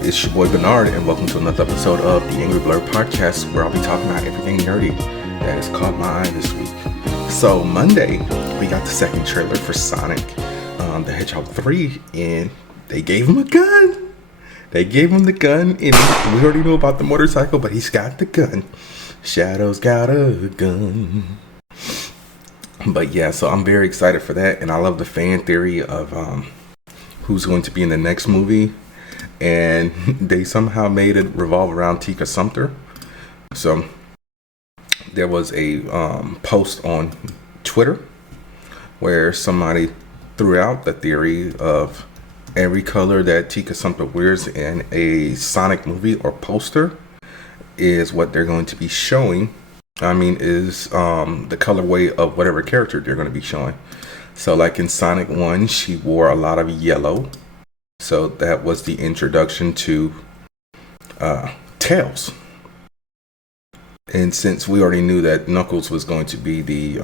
It's your boy Bernard, and welcome to another episode of the Angry Blerd podcast, where I'll be talking about everything nerdy that has caught my eye this week. So Monday, we got the second trailer for Sonic the Hedgehog 3, and they gave him a gun. They gave him the gun, and we already know about the motorcycle, but he's got the gun. Shadow's got a gun. But yeah, so I'm very excited for that, and I love the fan theory of who's going to be in the next movie. And they somehow made it revolve around Tika Sumpter. So there was a post on Twitter where somebody threw out the theory of every color that Tika Sumpter wears in a Sonic movie or poster is what they're going to be showing. Is the colorway of whatever character they're going to be showing. So like in Sonic 1, she wore a lot of yellow. So that was the introduction to Tails. And since we already knew that Knuckles was going to be the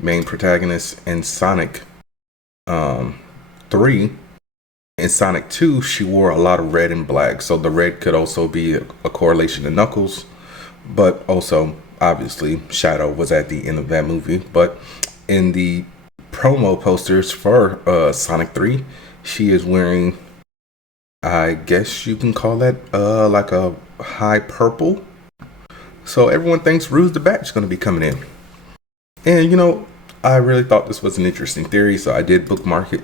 main protagonist in Sonic 3, in Sonic 2, she wore a lot of red and black. So the red could also be a correlation to Knuckles. But also, obviously, Shadow was at the end of that movie. But in the promo posters for Sonic 3, she is wearing, I guess you can call that like a high purple. So everyone thinks Rouge the Bat is going to be coming in. And I really thought this was an interesting theory, so I did bookmark it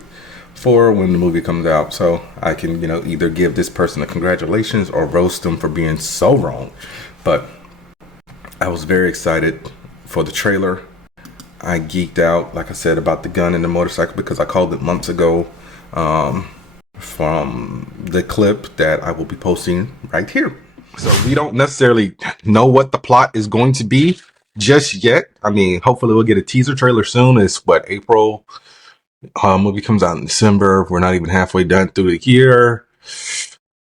for when the movie comes out, so I can either give this person a congratulations or roast them for being so wrong. But I was very excited for the trailer. I geeked out, like I said, about the gun and the motorcycle because I called it months ago from the clip that I will be posting right here. So we don't necessarily know what the plot is going to be just yet. Hopefully we'll get a teaser trailer soon. It's April. Movie comes out in December. We're not even halfway done through the year.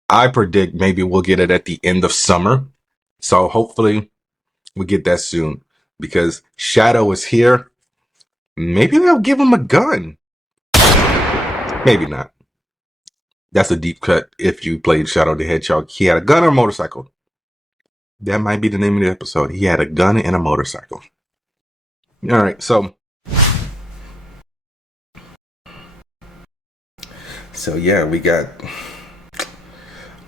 I predict maybe we'll get it at the end of summer. So hopefully we get that soon because Shadow is here. Maybe they'll give him a gun. Maybe not. That's a deep cut if you played Shadow the Hedgehog. He had a gun or a motorcycle. That might be the name of the episode. He had a gun and a motorcycle. All right, so yeah, we got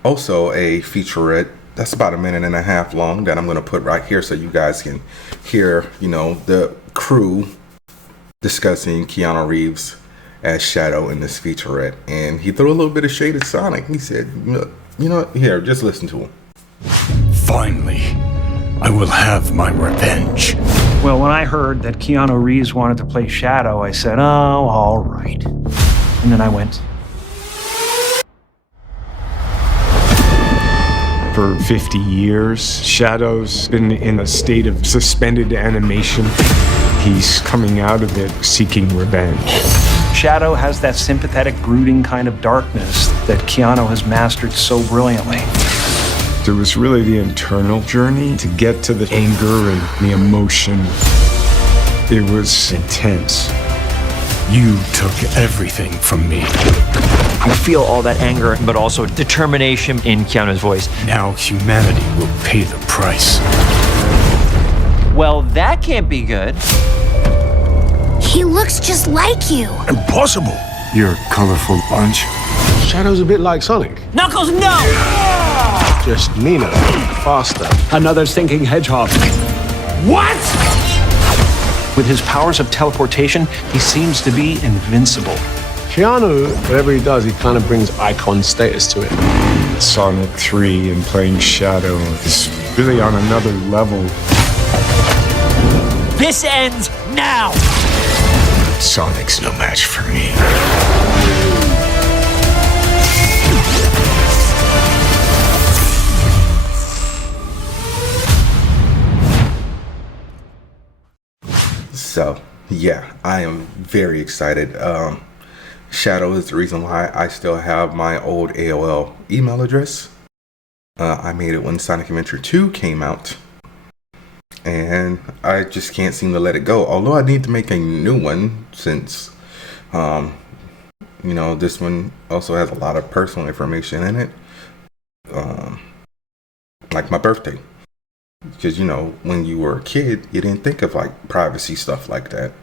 also a featurette that's about a minute and a half long that I'm going to put right here so you guys can hear, the crew discussing Keanu Reeves as Shadow in this featurette. And he threw a little bit of shade at Sonic. He said, here, just listen to him. Finally, I will have my revenge. Well, when I heard that Keanu Reeves wanted to play Shadow, I said, oh, all right. And then I went. For 50 years, Shadow's been in a state of suspended animation. He's coming out of it seeking revenge. Shadow has that sympathetic, brooding kind of darkness that Keanu has mastered so brilliantly. There was really the internal journey to get to the anger and the emotion. It was intense. You took everything from me. You feel all that anger, but also determination in Keanu's voice. Now humanity will pay the price. Well, that can't be good. He looks just like you. Impossible. You're a colorful bunch. Shadow's a bit like Sonic. Knuckles, no! Just meaner, faster. Another thinking hedgehog. What? With his powers of teleportation, he seems to be invincible. Keanu, whatever he does, he kind of brings icon status to it. Sonic 3 and playing Shadow is really on another level. This ends now! Sonic's no match for me. So yeah, I am very excited. Shadow is the reason why I still have my old AOL email address. I made it when Sonic Adventure 2 came out. And I just can't seem to let it go. Although I need to make a new one since this one also has a lot of personal information in it. Like my birthday. Because, when you were a kid, you didn't think of like privacy stuff like that.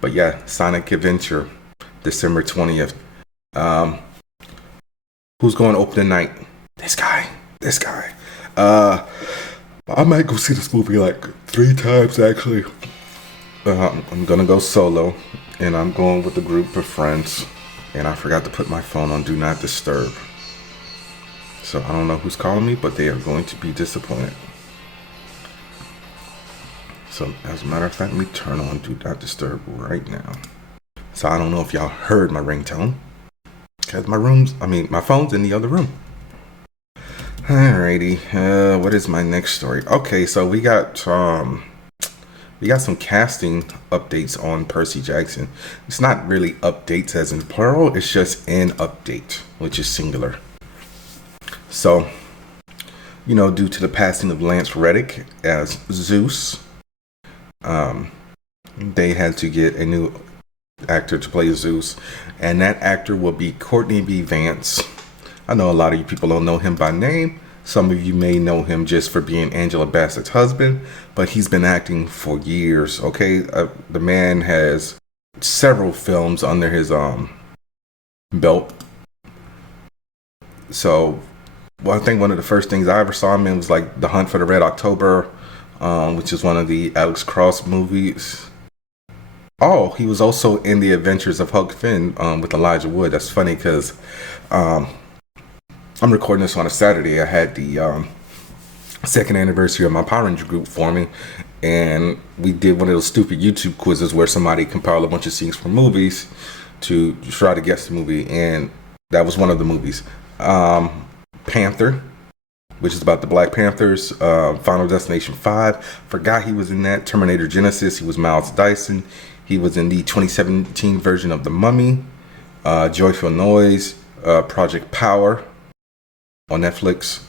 But yeah, Sonic Adventure, December 20th. Who's going to open the night? This guy. I might go see this movie like 3 times actually. I'm going to go solo, and I'm going with a group of friends. And I forgot to put my phone on Do Not Disturb. So I don't know who's calling me, but they are going to be disappointed. So as a matter of fact, let me turn on Do Not Disturb right now. So I don't know if y'all heard my ringtone, because my phone's in the other room. Alrighty, what is my next story? Okay, so we got some casting updates on Percy Jackson. It's not really updates as in plural, it's just an update, which is singular. So, due to the passing of Lance Reddick as Zeus, they had to get a new actor to play Zeus, and that actor will be Courtney B. Vance. I know a lot of you people don't know him by name. Some of you may know him just for being Angela Bassett's husband, but he's been acting for years. Okay, the man has several films under his belt. So, I think one of the first things I ever saw him in was like The Hunt for the Red October, which is one of the Alex Cross movies. Oh, he was also in The Adventures of Huck Finn with Elijah Wood. That's funny because I'm recording this on a Saturday. I had the second anniversary of my Power Ranger group forming, and we did one of those stupid YouTube quizzes where somebody compiled a bunch of scenes from movies to try to guess the movie, and that was one of the movies. Panther, which is about the Black Panthers. Final Destination 5. Forgot he was in that. Terminator Genesis. He was Miles Dyson. He was in the 2017 version of The Mummy. Joyful Noise. Project Power on Netflix.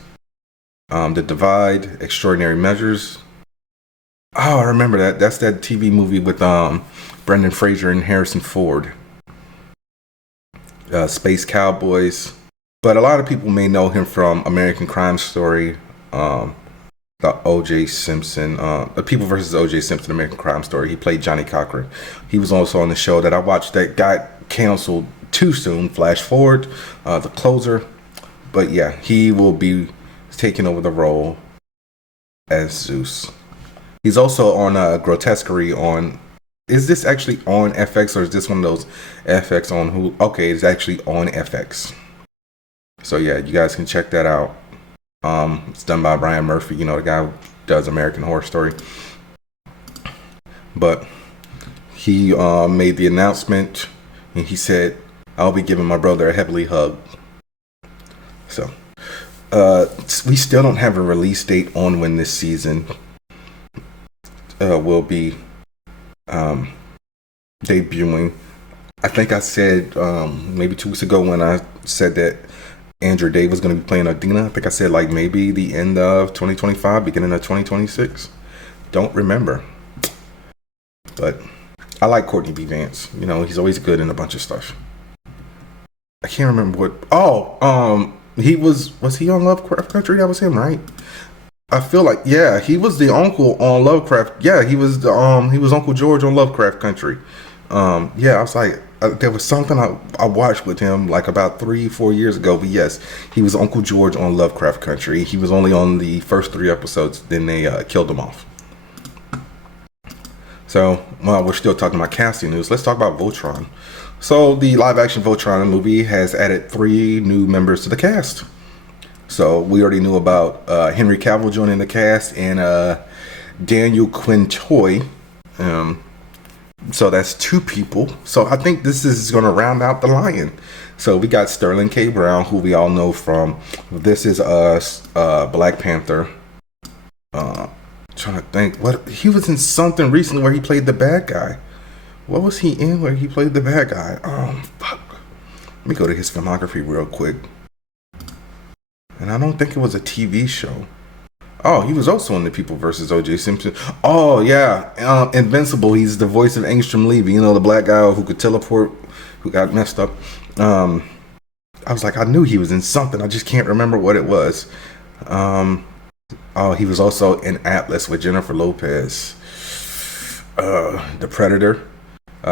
The Divide. Extraordinary Measures. Oh, I remember that. That's that TV movie with Brendan Fraser and Harrison Ford. Space Cowboys. But a lot of people may know him from American Crime Story, the O.J. Simpson, the People vs. O.J. Simpson American Crime Story. He played Johnny Cochran. He was also on the show that I watched that got canceled too soon, Flash Forward, The Closer. But yeah, he will be taking over the role as Zeus. He's also on Grotesquerie on... Is this actually on FX, or is this one of those FX on who? Okay, it's actually on FX. So yeah, you guys can check that out. It's done by Brian Murphy, the guy who does American Horror Story. But he made the announcement, and he said, "I'll be giving my brother a heavily hug." So we still don't have a release date on when this season will be debuting. I think I said maybe 2 weeks ago when I said that Andrew Day was going to be playing Adina. I think I said like maybe the end of 2025, beginning of 2026. Don't remember. But I like Courtney B. Vance. He's always good in a bunch of stuff. I can't remember what. Oh, he was he on Lovecraft Country? That was him, right? I feel like, yeah, he was the uncle on Lovecraft. Yeah, he was Uncle George on Lovecraft Country. Yeah, I was like, there was something I watched with him like about 3-4 years ago. But yes, he was Uncle George on Lovecraft Country. He was only on the first 3 episodes. Then they killed him off. So, while we're still talking about casting news, let's talk about Voltron. So, the live-action Voltron movie has added 3 new members to the cast. So, we already knew about Henry Cavill joining the cast and Daniel Quintoy. So that's 2 people. So I think this is going to round out the Lion. So we got Sterling K. Brown, who we all know from This Is Us, Black Panther. Trying to think, he was in something recently where he played the bad guy. What was he in where he played the bad guy? Fuck. Let me go to his filmography real quick. And I don't think it was a TV show. Oh, he was also in The People vs. O.J. Simpson. Oh, yeah. Invincible. He's the voice of Angstrom Levy. The black guy who could teleport who got messed up. I was like, I knew he was in something. I just can't remember what it was. Oh, he was also in Atlas with Jennifer Lopez. The Predator,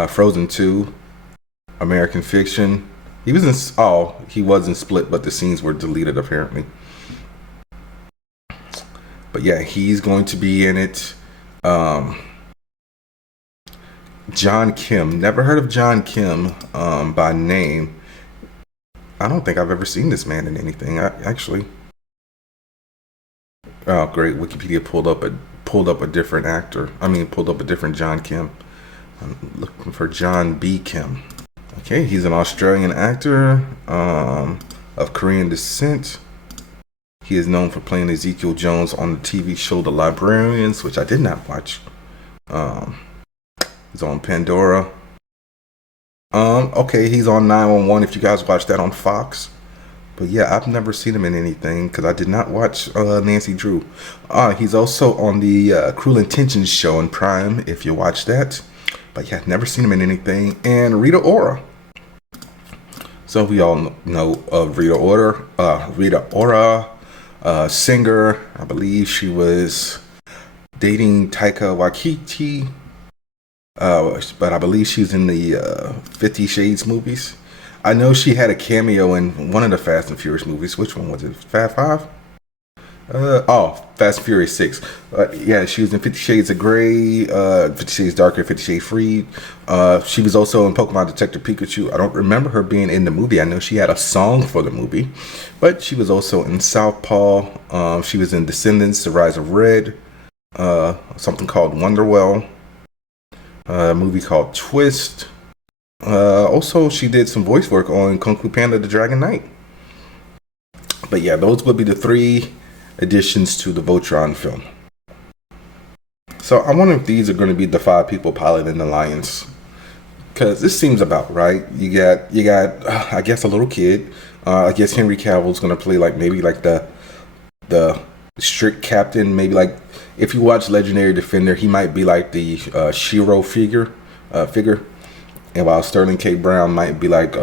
Frozen 2, American Fiction. He was in Split, but the scenes were deleted apparently. But yeah, he's going to be in it. John Kim. Never heard of John Kim by name. I don't think I've ever seen this man in anything. Actually. Oh, great! Wikipedia pulled up a different actor. Pulled up a different John Kim. I'm looking for John B. Kim. Okay, he's an Australian actor of Korean descent. He is known for playing Ezekiel Jones on the TV show The Librarians, which I did not watch. He's on Pandora. Okay, he's on 911 if you guys watch that on Fox. But yeah, I've never seen him in anything because I did not watch Nancy Drew. He's also on the Cruel Intentions show on Prime if you watch that. But yeah, never seen him in anything. And Rita Ora. So we all know of Rita Ora, singer. I believe she was dating Taika Waititi. But I believe she's in the 50 Shades movies. I know she had a cameo in one of the Fast and Furious movies. Which one was it? Fast 5? Fast and Furious 6. Yeah, she was in 50 Shades of Grey, 50 Shades Darker, 50 Shades Freed. She was also in Pokemon Detective Pikachu. I don't remember her being in the movie. I know she had a song for the movie. But she was also in Southpaw. She was in Descendants, The Rise of Red. Something called Wonderwell. A movie called Twist. Also, she did some voice work on Kung Fu Panda: The Dragon Knight. But yeah, those would be the 3 additions to the Voltron film. So I wonder if these are going to be the 5 people piloting the Lions, because this seems about right. You got I guess a little kid. I guess Henry Cavill's going to play maybe the strict captain. Maybe if you watch Legendary Defender, he might be like the Shiro figure. And while Sterling K. Brown might be like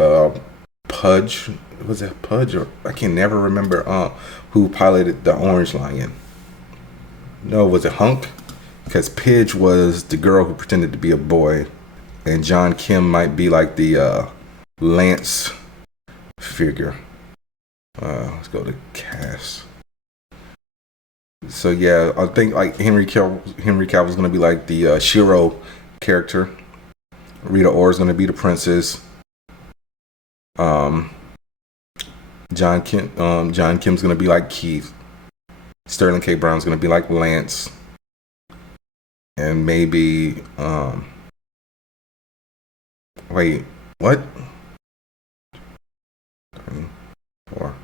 Pudge. Was that Pudge? Or I can never remember who piloted the Orange Lion. No, was it Hunk? Because Pidge was the girl who pretended to be a boy. And John Kim might be like the Lance figure. Let's go to cast. So yeah, I think Henry Cavill's gonna be like the Shiro character. Rita Ora is gonna be the princess. John Kim's gonna be like Keith. Sterling K. Brown's gonna be like Lance. And maybe wait, what? 3, 4.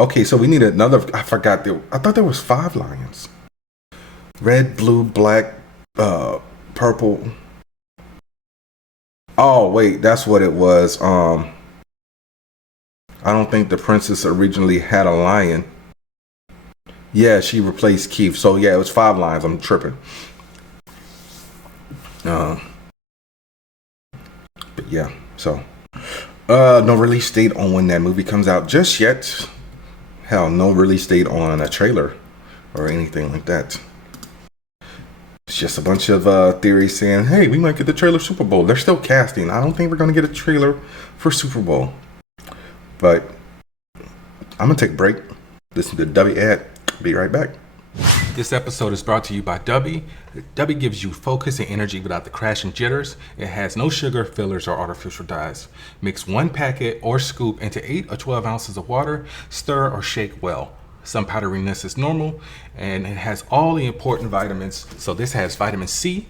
Okay, so we need another. I forgot. I thought there was 5 lions. Red, blue, black, purple. Oh wait, that's what it was. I don't think the princess originally had a lion. Yeah, she replaced Keith. So yeah, it was 5 lions. I'm tripping. But yeah, so no release date on when that movie comes out just yet. Hell, no release date on a trailer or anything like that. It's just a bunch of theories saying, hey, we might get the trailer for Super Bowl. They're still casting. I don't think we're going to get a trailer for Super Bowl. But I'm going to take a break. Listen to the Dubby ad. Be right back. This episode is brought to you by Dubby. Dubby gives you focus and energy without the crash and jitters. It has no sugar, fillers, or artificial dyes. Mix 1 packet or scoop into 8 or 12 ounces of water. Stir or shake well. Some powderiness is normal, and it has all the important vitamins. So this has vitamin C,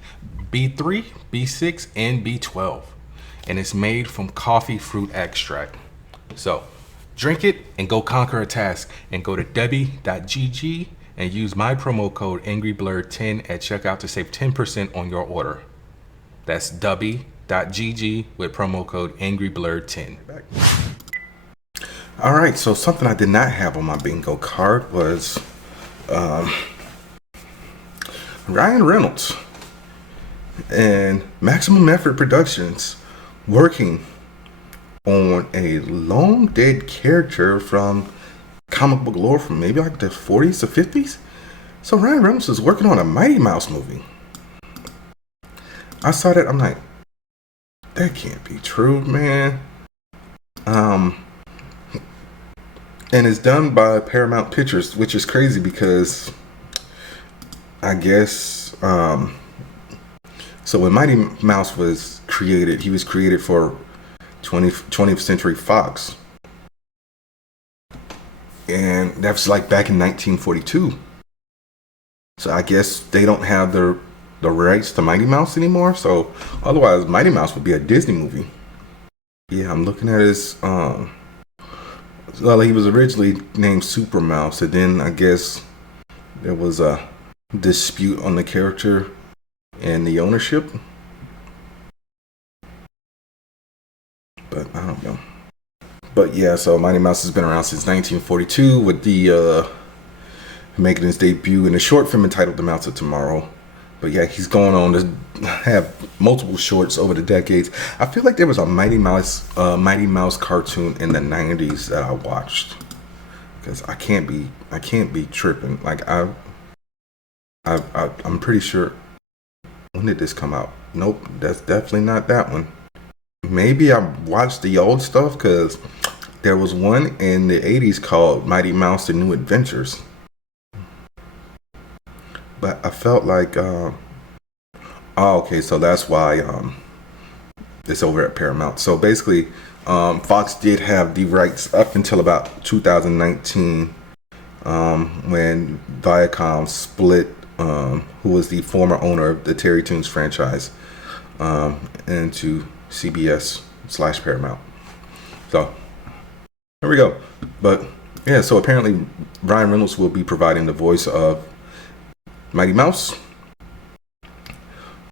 B3, B6, and B12. And it's made from coffee fruit extract. So drink it and go conquer a task. And go to Dubby.gg and use my promo code AngryBlerd10 at checkout to save 10% on your order. That's Dubby.gg with promo code AngryBlerd10. All right, so something I did not have on my bingo card was Ryan Reynolds and Maximum Effort Productions working on a long dead character from comic book lore from maybe like the 40s or 50s. So Ryan Reynolds is working on a Mighty Mouse movie. I saw that, I'm like, that can't be true, man. And it's done by Paramount Pictures, which is crazy because I guess so when Mighty Mouse was created, he was created for 20th Century Fox. And that's like back in 1942. So I guess they don't have the rights to Mighty Mouse anymore. So otherwise, Mighty Mouse would be a Disney movie. Yeah, I'm looking at his. Well, he was originally named Super Mouse, and then I guess there was a dispute on the character and the ownership. But I don't know. But yeah, so Mighty Mouse has been around since 1942 with the making his debut in a short film entitled The Mouse of Tomorrow. But yeah, he's going on to have multiple shorts over the decades. I feel like there was a Mighty Mouse cartoon in the 90s that I watched. Because I can't be tripping. Like I'm pretty sure. When did this come out? Nope, that's definitely not that one. Maybe I watched the old stuff because there was one in the 80s called Mighty Mouse: The New Adventures. But I felt like, okay, so that's why it's over at Paramount. So basically, Fox did have the rights up until about 2019 when Viacom split, who was the former owner of the Terry Toons franchise, into CBS/Paramount. So here we go. But yeah, so apparently Ryan Reynolds will be providing the voice of Mighty Mouse,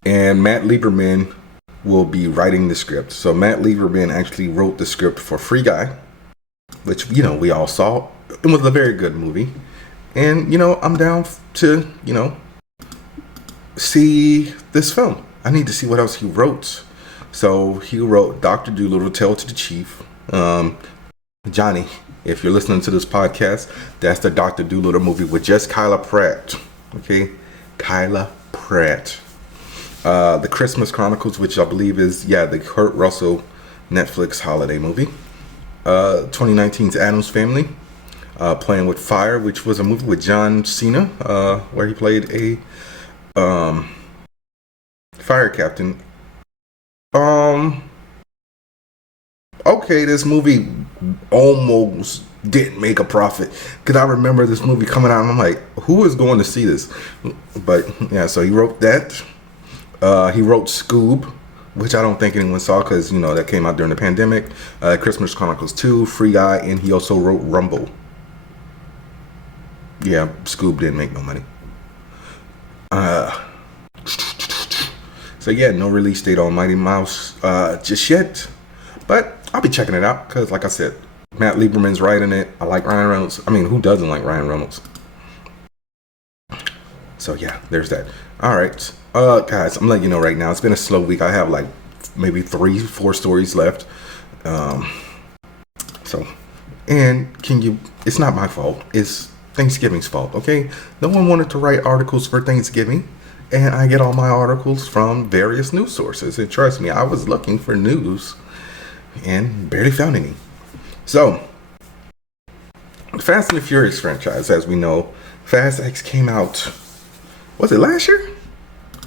and Matt Lieberman will be writing the script. So Matt Lieberman actually wrote the script for Free Guy, which we all saw. It was a very good movie, and I'm down to see this film. I need to see what else he wrote. So he wrote Dr. Dolittle, Tale to the Chief. Johnny, if you're listening to this podcast, that's the Dr. Dolittle movie with just Kyla Pratt. Okay, Kyla Pratt. The Christmas Chronicles, which I believe is the Kurt Russell Netflix holiday movie. 2019's Addams Family. Playing with Fire, which was a movie with John Cena, where he played a fire captain. Okay, this movie almost didn't make a profit because I remember this movie coming out and I'm like, who is going to see this? But yeah, so he wrote that. He wrote Scoob, which I don't think anyone saw because that came out during the pandemic. Christmas Chronicles 2, Free Guy, and he also wrote Rumble. Yeah, Scoob didn't make no money. So yeah, no release date on Mighty Mouse just yet, but I'll be checking it out because, like I said, Matt Lieberman's writing it. I like Ryan Reynolds. I mean, who doesn't like Ryan Reynolds? So yeah, there's that. All right, guys, I'm letting you know right now. It's been a slow week. I have like maybe 3-4 stories left. It's not my fault. It's Thanksgiving's fault. Okay, no one wanted to write articles for Thanksgiving. And I get all my articles from various news sources. And trust me, I was looking for news and barely found any. So, Fast and the Furious franchise, as we know, Fast X came out, was it last year?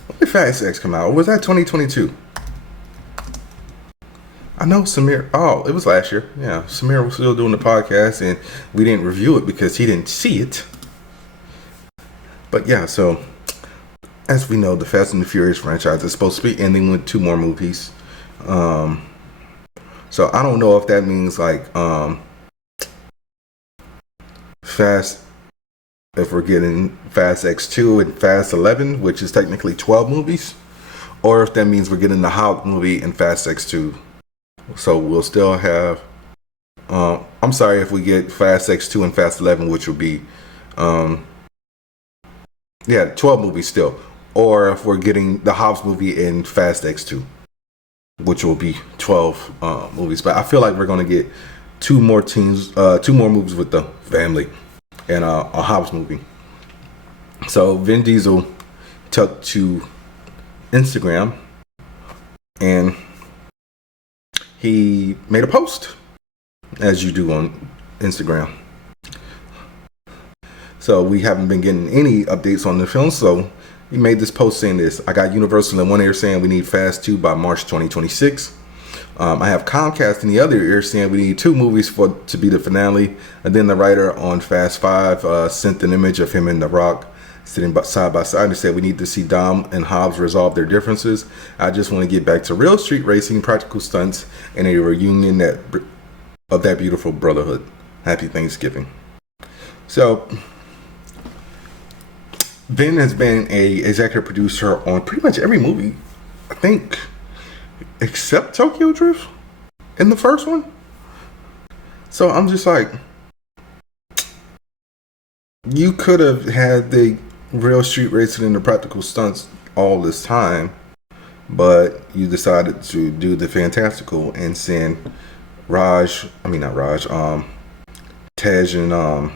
When did Fast X come out? Or was that 2022? I know Samir, it was last year. Yeah, Samir was still doing the podcast and we didn't review it because he didn't see it. But yeah, so as we know, the Fast and the Furious franchise is supposed to be ending with 2 more movies. So I don't know if that means like if we're getting Fast X2 and Fast 11, which is technically 12 movies, or if that means we're getting the Hulk movie and Fast X2. So we'll still have, I'm sorry if we get Fast X2 and Fast 11, which would be, 12 movies still. Or if we're getting the Hobbs movie and Fast X2. which will be 12 movies. But I feel like we're going to get two more movies with the family and a Hobbs movie. So Vin Diesel took to Instagram and he made a post, as you do on Instagram. So we haven't been getting any updates on the film, so he made this post saying this: I got Universal in one ear saying we need Fast 2 by March 2026. I have Comcast in the other ear saying we need 2 movies to be the finale. And then the writer on Fast 5 sent an image of him and The Rock sitting side by side and said we need to see Dom and Hobbs resolve their differences. I just want to get back to real street racing, practical stunts, and a reunion of that beautiful brotherhood. Happy Thanksgiving. So Vin has been a executive producer on pretty much every movie, I think, except Tokyo Drift in the first one. So I'm just like, you could have had the real street racing and the practical stunts all this time, but you decided to do the fantastical and send Tej and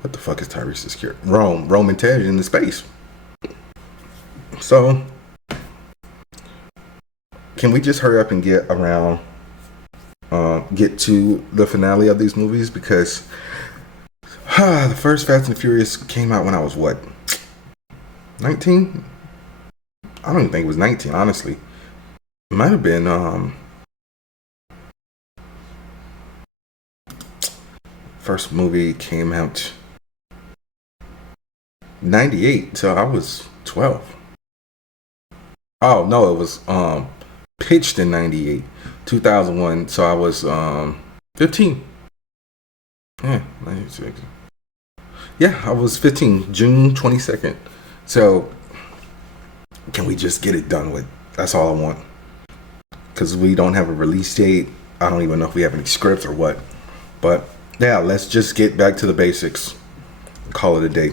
what the fuck is Tyrese's character? Rome and Tej into space. So can we just hurry up and get to the finale of these movies? Because the first Fast and Furious came out when I was what, 19? I don't even think it was 19, honestly. It might have been first movie came out 98, so I was 12. Oh no, it was pitched in 98, 2001, so I was 15. Yeah, 96. Yeah, I was 15, June 22nd. So can we just get it done with? That's all I want. Because we don't have a release date. I don't even know if we have any scripts or what. But yeah, let's just get back to the basics. Call it a day.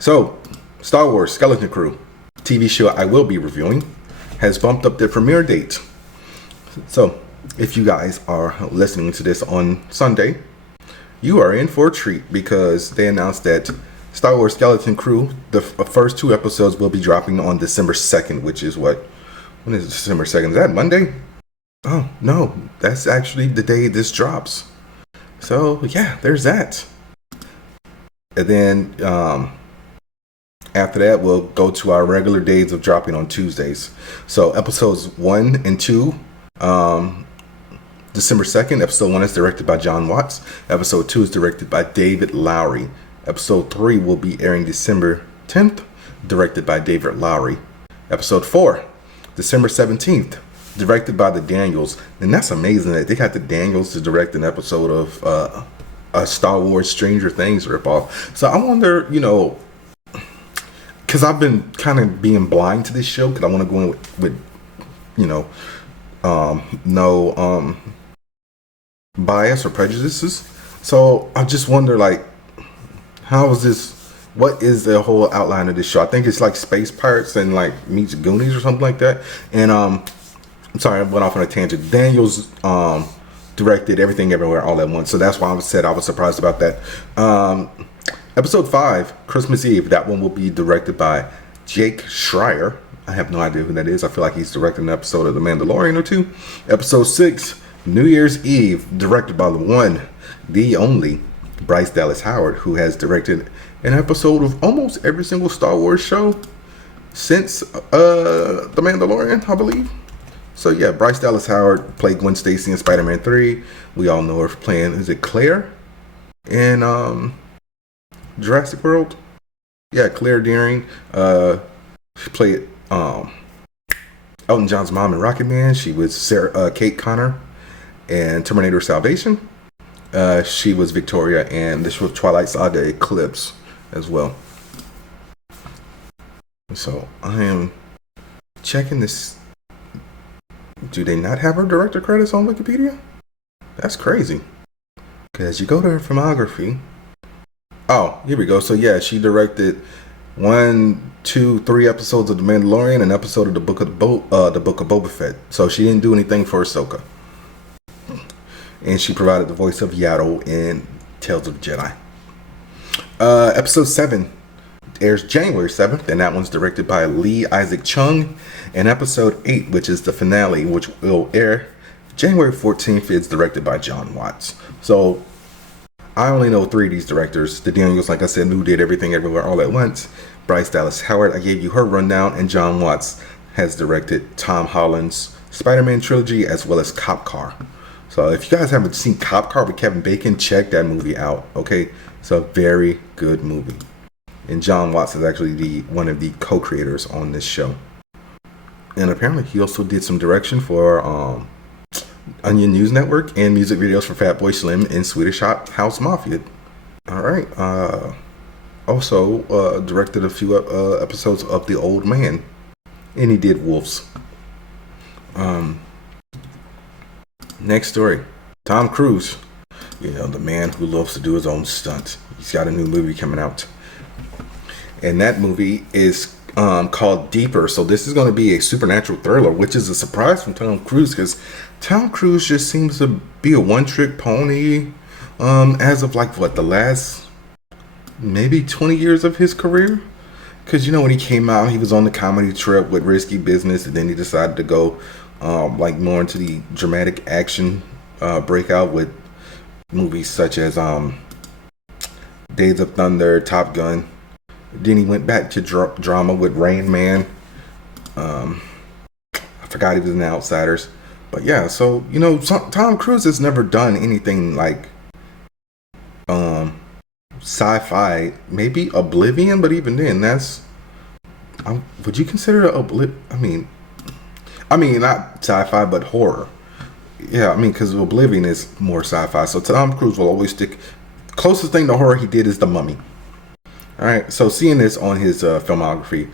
So, Star Wars Skeleton Crew, TV show I will be reviewing, has bumped up their premiere date. So, if you guys are listening to this on Sunday, you are in for a treat because they announced that Star Wars Skeleton Crew, the first 2 episodes will be dropping on December 2nd, which is what? When is December 2nd? Is that Monday? Oh, no, that's actually the day this drops. So, yeah, there's that. And then, after that, we'll go to our regular days of dropping on Tuesdays. So episodes 1 and 2, December 2nd, episode 1 is directed by John Watts. Episode 2 is directed by David Lowery. Episode 3 will be airing December 10th, directed by David Lowery. Episode 4, December 17th, directed by the Daniels. And that's amazing that they got the Daniels to direct an episode of a Star Wars Stranger Things ripoff. So I wonder, because I've been kind of being blind to this show because I want to go in with no bias or prejudices. So I just wonder, like, how is this? What is the whole outline of this show? I think it's like Space Pirates and like meets Goonies or something like that. And I'm sorry, I went off on a tangent. Daniels directed Everything Everywhere All at Once, so that's why I said I was surprised about that. Episode 5, Christmas Eve, that one will be directed by Jake Schreier. I have no idea who that is. I feel like he's directing an episode of The Mandalorian or 2. Episode 6, New Year's Eve, directed by the one, the only, Bryce Dallas Howard, who has directed an episode of almost every single Star Wars show since The Mandalorian, I believe. So yeah, Bryce Dallas Howard played Gwen Stacy in Spider-Man 3. We all know her for playing, is it Claire? In Jurassic World? Yeah, Claire Dearing. She played Elton John's mom in Rocket Man. She was Kate Connor in Terminator Salvation. She was Victoria and this was Twilight Saga Eclipse as well. So I am checking this. Do they not have her director credits on Wikipedia? That's crazy. Because you go to her filmography. Oh, here we go. So yeah, she directed 1, 2, 3 episodes of The Mandalorian, an episode of the Book of Boba Fett. So she didn't do anything for Ahsoka. And she provided the voice of Yaddle in Tales of the Jedi. Episode 7 airs January 7th, and that one's directed by Lee Isaac Chung. And episode 8, which is the finale, which will air January 14th, is directed by John Watts. So I only know 3 of these directors. The Daniels, like I said, who did Everything Everywhere All at Once. Bryce Dallas Howard, I gave you her rundown, and John Watts has directed Tom Holland's Spider-Man trilogy as well as Cop Car. So if you guys haven't seen Cop Car with Kevin Bacon, check that movie out. Okay, it's a very good movie, and John Watts is actually one of the co-creators on this show. And apparently, he also did some direction for Onion News Network and music videos for Fatboy Slim and Swedish House Mafia. All right. Also directed a few episodes of The Old Man, and he did Wolves. Next story. Tom Cruise, the man who loves to do his own stunts. He's got a new movie coming out, and that movie is called Deeper. So this is going to be a supernatural thriller, which is a surprise from Tom Cruise, because Tom Cruise just seems to be a one-trick pony as of the last maybe 20 years of his career. Because when he came out, he was on the comedy trip with Risky Business, and then he decided to go more into the dramatic action breakout with movies such as Days of Thunder, Top Gun. Then he went back to drama with Rain Man. I forgot he was in The Outsiders. But yeah, so Tom Cruise has never done anything like sci-fi. Maybe Oblivion, but even then, would you consider it Oblivion? I mean, not sci-fi, but horror. Yeah, because Oblivion is more sci-fi. So Tom Cruise will always stick. Closest thing to horror he did is The Mummy. All right, so seeing this on his filmography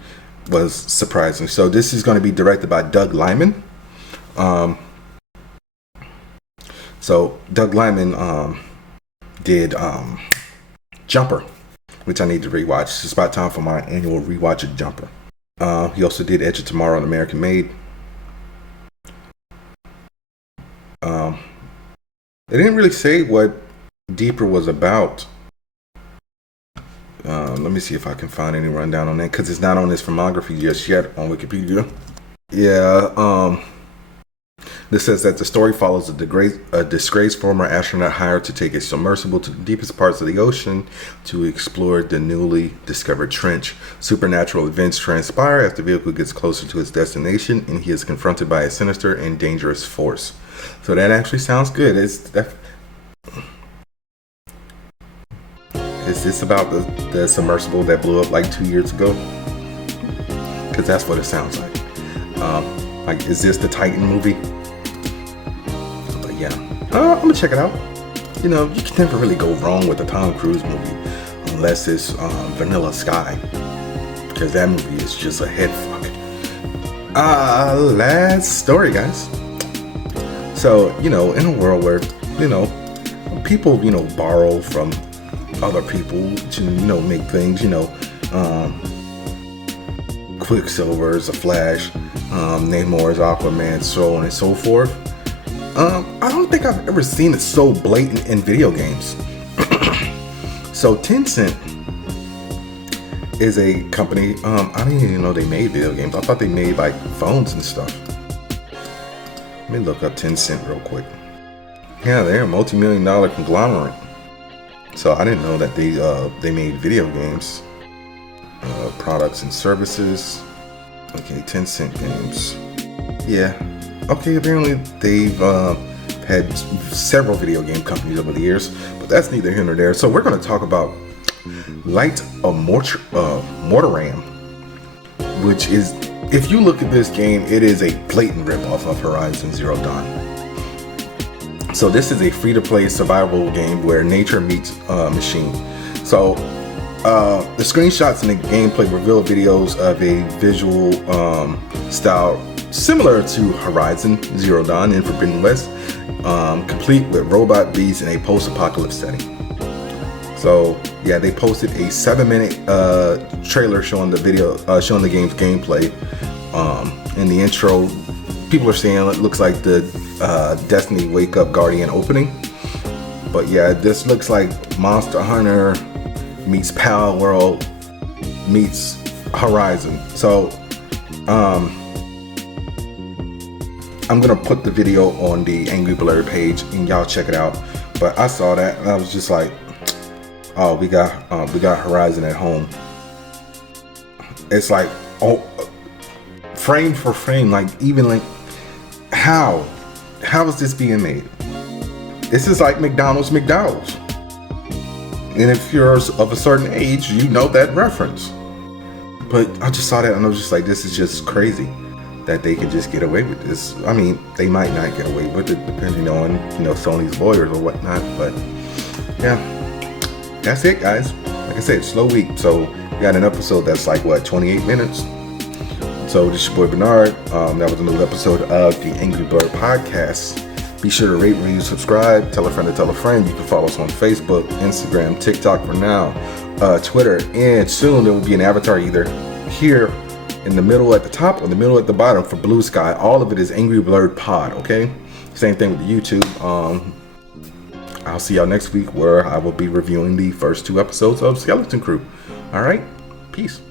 was surprising. So this is going to be directed by Doug Liman. So Doug Liman did Jumper, which I need to rewatch. It's about time for my annual rewatch of Jumper. He also did Edge of Tomorrow and American Made. They didn't really say what Deeper was about. Let me see if I can find any rundown on that, because it's not on his filmography just yet on Wikipedia. Yeah, this says that the story follows a disgraced former astronaut hired to take a submersible to the deepest parts of the ocean to explore the newly discovered trench. Supernatural events transpire as the vehicle gets closer to its destination, and he is confronted by a sinister and dangerous force. So that actually sounds good. Is this about the submersible that blew up 2 years ago? Because that's what it sounds like. Is this the Titan movie? But yeah, I'm gonna check it out. You can never really go wrong with a Tom Cruise movie unless it's Vanilla Sky, because that movie is just a head fuck. Last story, guys. So in a world where people borrow from other people to make things, Quicksilver's a Flash, Namor's Aquaman, so on and so forth. I don't think I've ever seen it so blatant in video games. So Tencent is a company. I didn't even know they made video games. I thought they made phones and stuff. Let me look up Tencent real quick. Yeah, they're a multi-million-dollar conglomerate. So I didn't know that they made video games, products and services. Okay, Tencent Games. Yeah. Okay, apparently they've had several video game companies over the years, but that's neither here nor there. So we're going to talk about Light of Motiram, which is, if you look at this game, it is a blatant ripoff of Horizon Zero Dawn. So this is a free-to-play survival game where nature meets machine. So the screenshots and the gameplay reveal videos of a visual style similar to Horizon Zero Dawn in Forbidden West, complete with robot beasts in a post-apocalypse setting. So yeah, they posted a 7-minute trailer showing the video, showing the game's gameplay. In the intro, people are saying it looks like the Destiny Wake Up Guardian opening. But yeah, this looks like Monster Hunter meets Pal World meets Horizon. So I'm gonna put the video on the Angry Blerd page and y'all check it out. But I saw that and I was just like, oh, we got Horizon at home. It's like, oh, frame for frame, like even like how is this being made? This is like McDonald's. And if you're of a certain age, you know that reference. But I just saw that and I was just like, this is just crazy that they can just get away with this. I mean, they might not get away with it depending on, Sony's lawyers or whatnot. But yeah, that's it, guys. Like I said, slow week. So we got an episode that's like, 28 minutes. So this is your boy Bernard. That was another episode of the Angry Blerd podcast. Be sure to rate, review, subscribe, tell a friend to tell a friend. You can follow us on Facebook, Instagram, TikTok for now, Twitter, and soon there will be an avatar either here in the middle at the top or the middle at the bottom for Blue Sky. All of it is Angry Blerd Pod, okay? Same thing with the YouTube. I'll see y'all next week where I will be reviewing the first 2 episodes of Skeleton Crew. All right, peace.